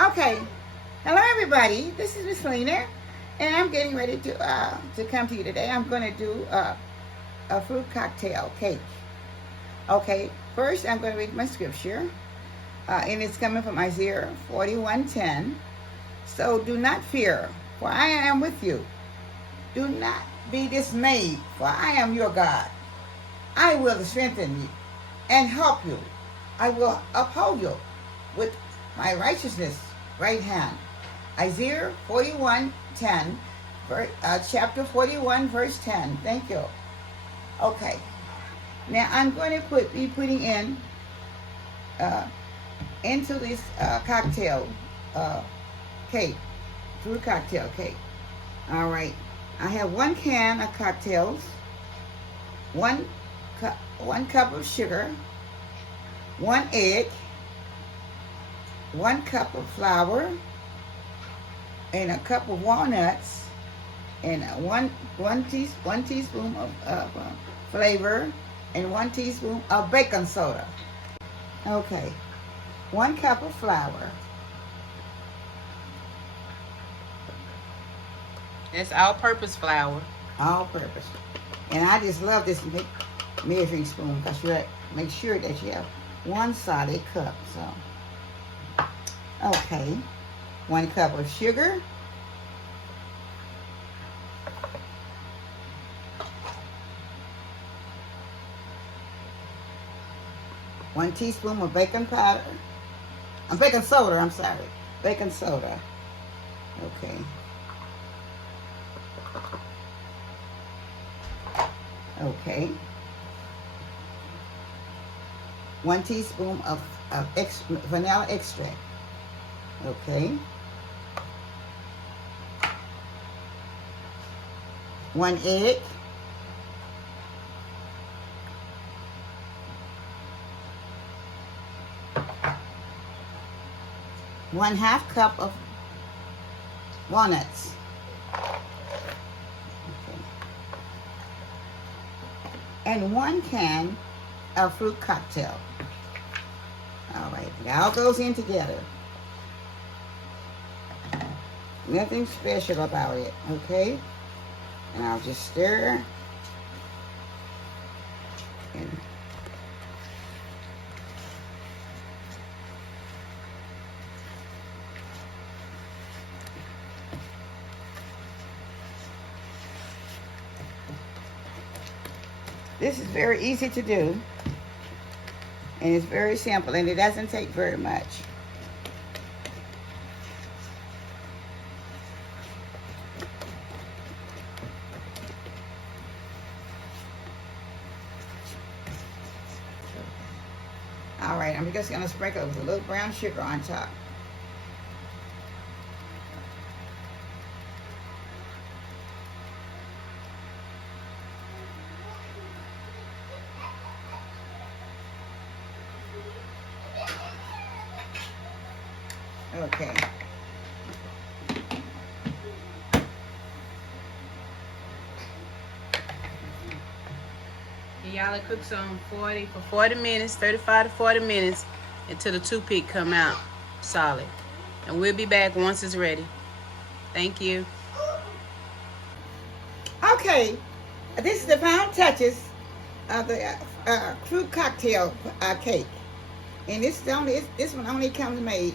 Okay. Hello, everybody. This is Miss Lena, and I'm getting ready to come to you today. I'm going to do a fruit cocktail cake. Okay. First, I'm going to read my scripture, and it's coming from Isaiah 41:10. So do not fear, for I am with you. Do not be dismayed, for I am your God. I will strengthen you and help you. I will uphold you with my righteousness right hand. Isaiah 41:10, chapter 41, verse 10. Thank you. Okay. Now I'm going to be putting in into this cocktail cake, fruit cocktail cake. All right. I have 1 can of cocktails, one cup of sugar, 1 egg, 1 cup of flour, and a cup of walnuts, and one teaspoon of flavor, and 1 teaspoon of baking soda. Okay, 1 cup of flour. It's all-purpose flour. All purpose. And I just love this measuring spoon because you make sure that you have 1 solid cup. So, okay, 1 cup of sugar, 1 teaspoon of baking powder. Baking soda. I'm sorry, baking soda. Okay. Okay. 1 teaspoon of vanilla extract. Okay. 1 egg. 1/2 cup of walnuts. Okay. And 1 can of fruit cocktail. All right, it all goes in together. Nothing special about it, okay? And I'll just stir. And this is very easy to do, and it's very simple, and it doesn't take very much. All right, I'm just going to sprinkle with a little brown sugar on top. Okay. And y'all, it cooks on 40 minutes, 35 to 40 minutes until the toothpick come out solid. And we'll be back once it's ready. Thank you. Okay, this is the final touches of the fruit cocktail cake, and this one only comes made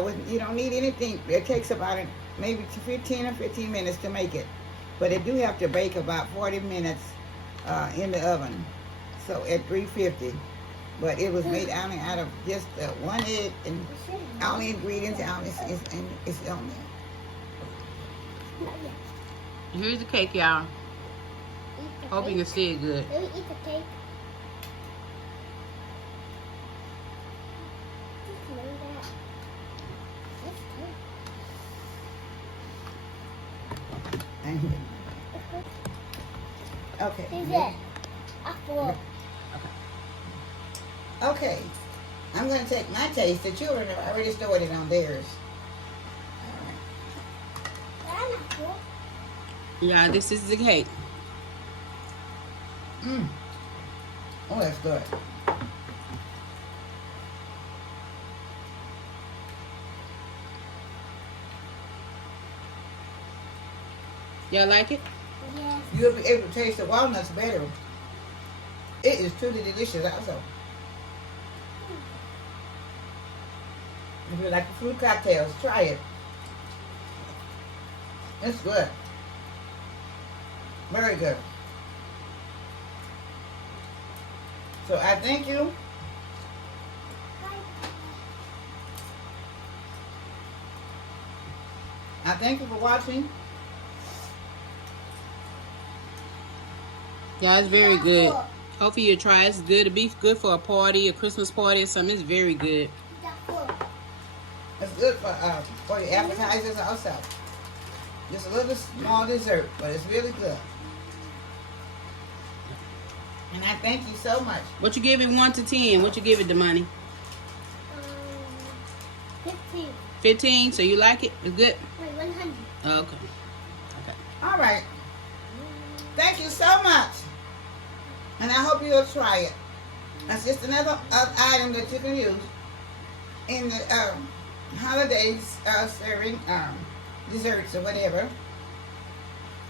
with, you don't need anything. It takes about maybe 15 or 15 minutes to make it, but it do have to bake about 40 minutes in the oven, so at 350. But it was made only out of just 1 egg and all the ingredients it's on there. Here's the cake, y'all. Hope you can see it good. Let me eat the cake. Just lay that. That's good. Okay. Is it? Apple. Okay. I'm going to take my taste. The children have already stored it on theirs. Pineapple. Yeah, this is the cake. Oh, that's good. Y'all like it? Yes. You'll be able to taste the walnuts better. It is truly delicious also. If you like the fruit cocktails, try it. It's good. Very good. So I thank you. I thank you for watching. Yeah, it's very good. Hopefully you try it. It's good. It'd be good for a party, a Christmas party or something. It's very good. It's good for your appetizers also. Just a little small dessert, but it's really good. And I thank you so much. What you give it 1 to 10? What you give it the money? 15. 15. So you like it? It's good. Wait, 100. Okay. All right. Thank you so much. And I hope you'll try it. That's just another item that you can use in the holidays serving desserts or whatever.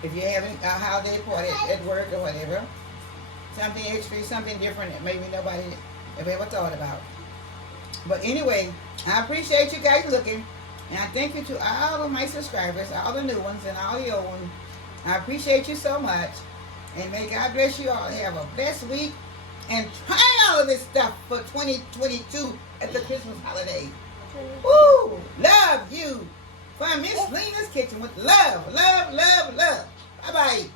If you're having a holiday party at work or whatever. Something extra, something different that maybe nobody have ever thought about. But anyway, I appreciate you guys looking. And I thank you to all of my subscribers, all the new ones and all the old ones. I appreciate you so much. And may God bless you all. Have a blessed week. And try all of this stuff for 2022 at the Christmas holiday. Woo! Love you. From Miss Lena's Kitchen with love, love, love, love. Bye-bye.